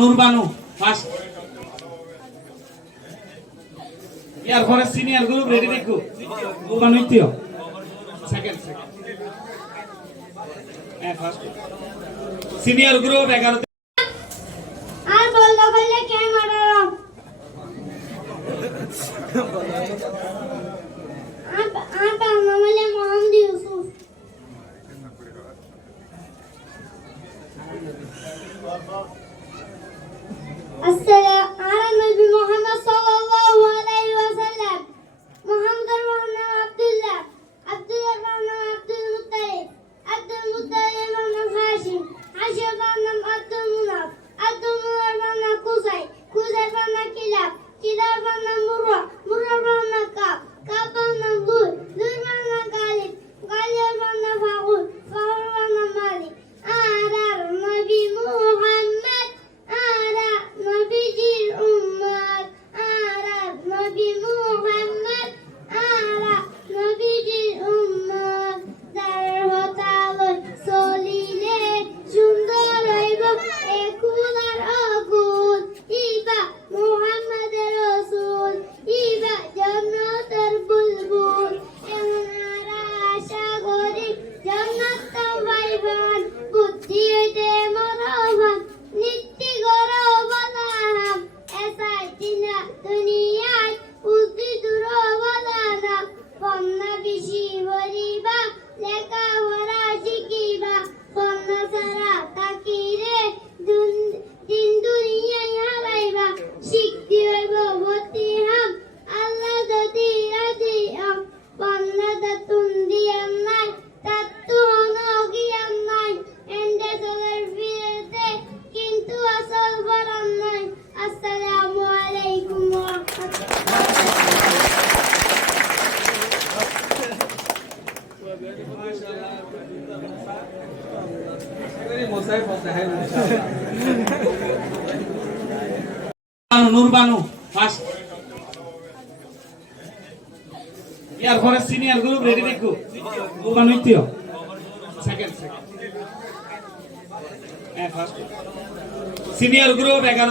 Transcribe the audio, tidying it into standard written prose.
Nurbanu first year পরে senior group ready দেখো নুরবানু ইতিও সেকেন্ড ফার্স্ট সিনিয়র গ্রুপ 11 আর বললো বললে কে মারালাম आप मामले मोहम्मद यूसुफ السلام على النبي محمد صلى الله عليه وسلم محمد رحمه عبد الله رحمه عبد المطلب رحمه هاشم رحمه عبد المناف رحمه قصي رحمه كلاب رحمه مرة رحمه كعب رحمه ذل رحمه غالب رحمه فاغول رحمه مالك على النبي محمد على نبي الأمة على نبي محمد على نبي الأمة دعوة تعالى সলিলে সুন্দর হইব একুলার আগুন ইবা মুহাম্মাদের রাসূল ইবা জান্নাতের বুলবুল এমন আশা করি জান্নাত পাইবান বুদ্ধি হইতে মরবান নিত্যি গরবালাম এসাই দিনা দুনিয়ায় বুদ্ধি দুরবালাম পন্না বেশি বলিবা লেখা পড়া শিখিবা পন্না সারা তাকিরে দিন দুনিয়ায় হারাইবা শিখতে হইব ভর্তি হাম আল্লাহ যদি রাজি হাম পন্না দাতুন দিয়াম নাই তাত্তু হনগিয়াম নাই এন্ডে চলের ফিরেতে কিন্তু আসল বরাম নাই আসসালামু আলাইকুম ওয়া রাহমাতুল্লাহ নুরবানু ফার্স্ট ইয়ার পরে সিনিয়র গ্রুপ রেডি দেখো নুরবানু ইতিও সেকেন্ড ফার্স্ট সিনিয়র গ্রুপ 11